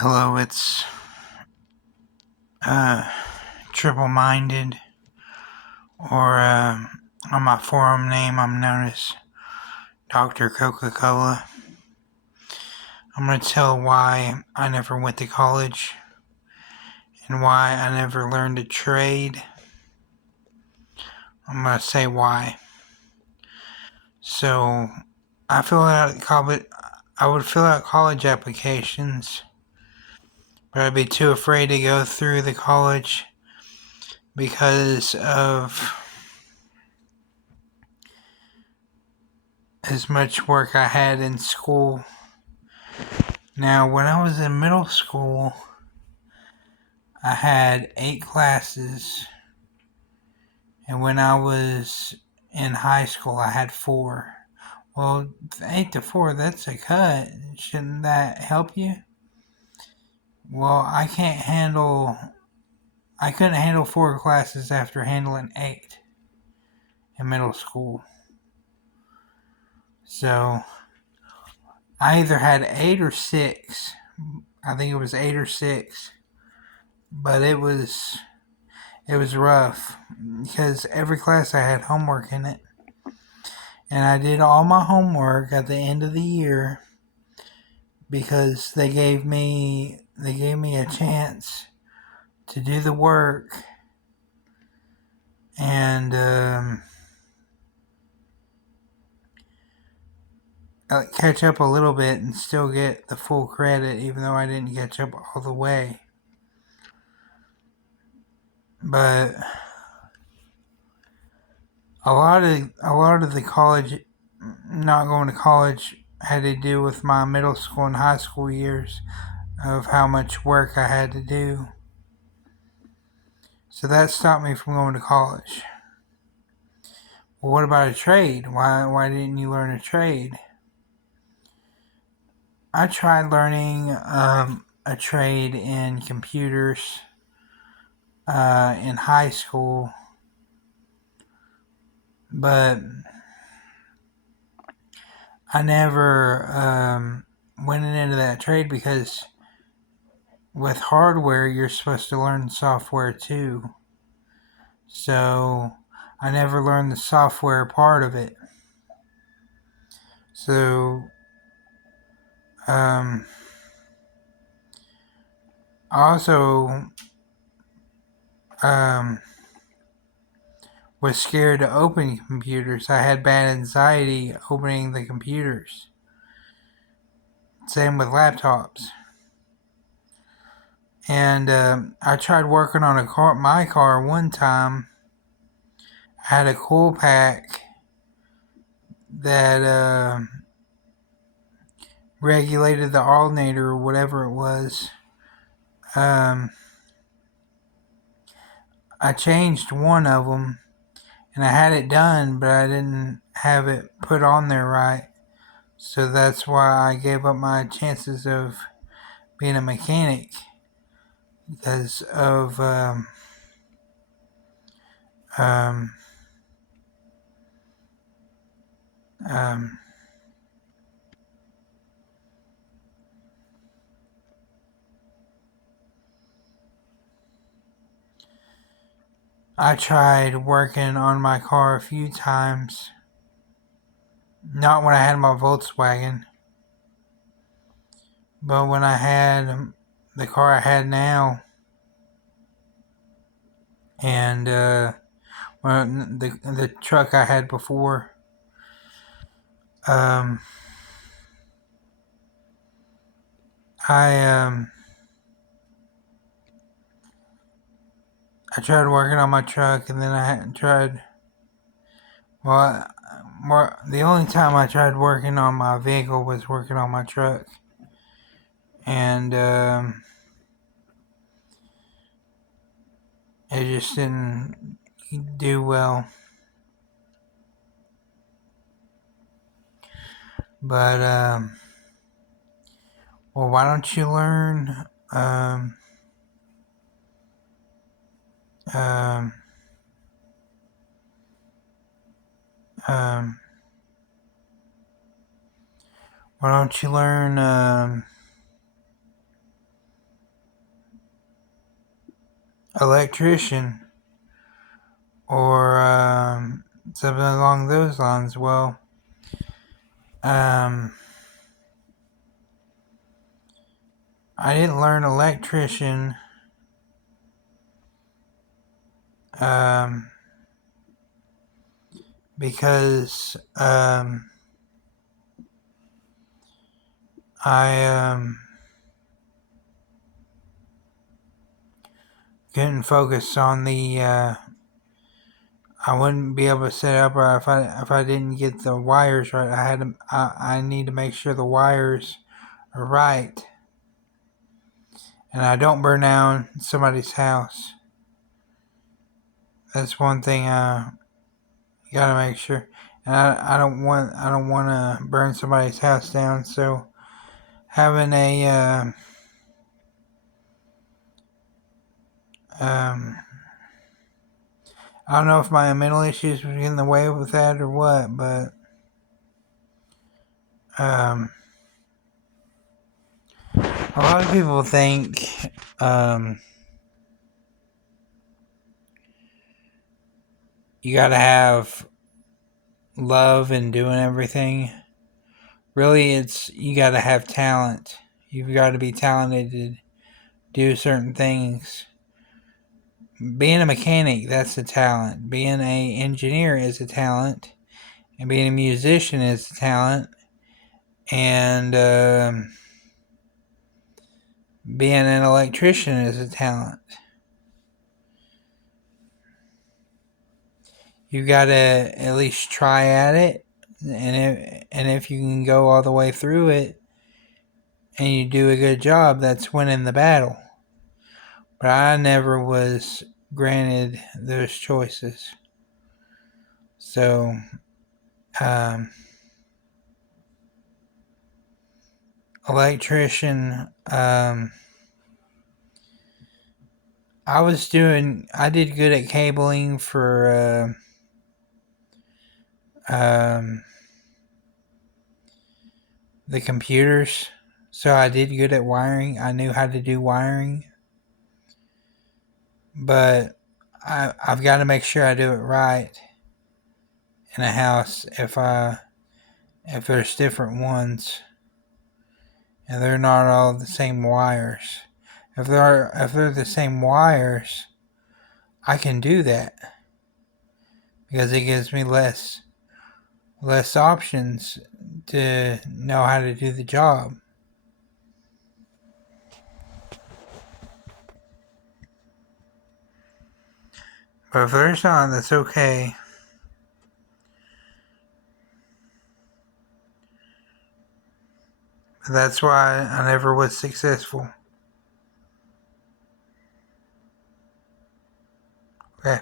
Hello, it's uh, Triple Minded, or on my forum name, I'm known as Dr. Coca Cola. I'm going to tell why I never went to college and why I never learned a trade. I'm going to say why. So, I would fill out college applications, but I'd be too afraid to go through the college because of as much work I had in school. Now, when I was in middle school, I had 8 classes, and when I was in high school, I had 4. Well, 8 to 4, that's a cut. Shouldn't that help you? Well, I couldn't handle 4 classes after handling 8 in middle school. So, I either had 8 or 6. I think it was 8 or 6. But it was rough because every class I had homework in it. And I did all my homework at the end of the year because they gave me a chance to do the work and catch up a little bit and still get the full credit, even though I didn't catch up all the way. But a lot of the college, not going to college, had to do with my middle school and high school years of how much work I had to do. So that stopped me from going to college. Well, what about a trade? Why didn't you learn a trade? I tried learning a trade in computers in high school, but I never went into that trade because with hardware, you're supposed to learn software too. So I never learned the software part of it. So I also was scared to open computers. I had bad anxiety opening the computers. Same with laptops. And I tried working on my car one time. I had a cool pack that regulated the alternator or whatever it was. I changed one of them and I had it done, but I didn't have it put on there right. So that's why I gave up my chances of being a mechanic because of um, um, I tried working on my car a few times. Not when I had my Volkswagen, but when I had the car I had now, and the truck I had before. Um, I I tried working on my truck, and then I tried. Well, the only time I tried working on my vehicle was working on my truck, and it just didn't do well. But well, why don't you learn? Um, um, why don't you learn electrician or something along those lines. Well, I didn't learn electrician because I couldn't focus on the. I wouldn't be able to set up, or if I didn't get the wires right, I need to make sure the wires are right, and I don't burn down somebody's house. That's one thing I gotta make sure, and I don't want to burn somebody's house down. So having a I don't know if my mental issues were in the way with that or what, but a lot of people think you gotta have love in doing everything. Really, it's you gotta have talent. You've got to be talented to do certain things. Being a mechanic, that's a talent. Being an engineer is a talent. And being a musician is a talent. And being an electrician is a talent. You gotta at least try at it. And if you can go all the way through it and you do a good job, that's winning the battle. But I never was granted those choices. So, electrician, I did good at cabling for, the computers. So I did good at wiring. I knew how to do wiring. But I've got to make sure I do it right in a house if there's different ones and they're not all the same wires. If they're the same wires, I can do that because it gives me less options to know how to do the job. But if there's not, that's okay. But that's why I never was successful. Okay.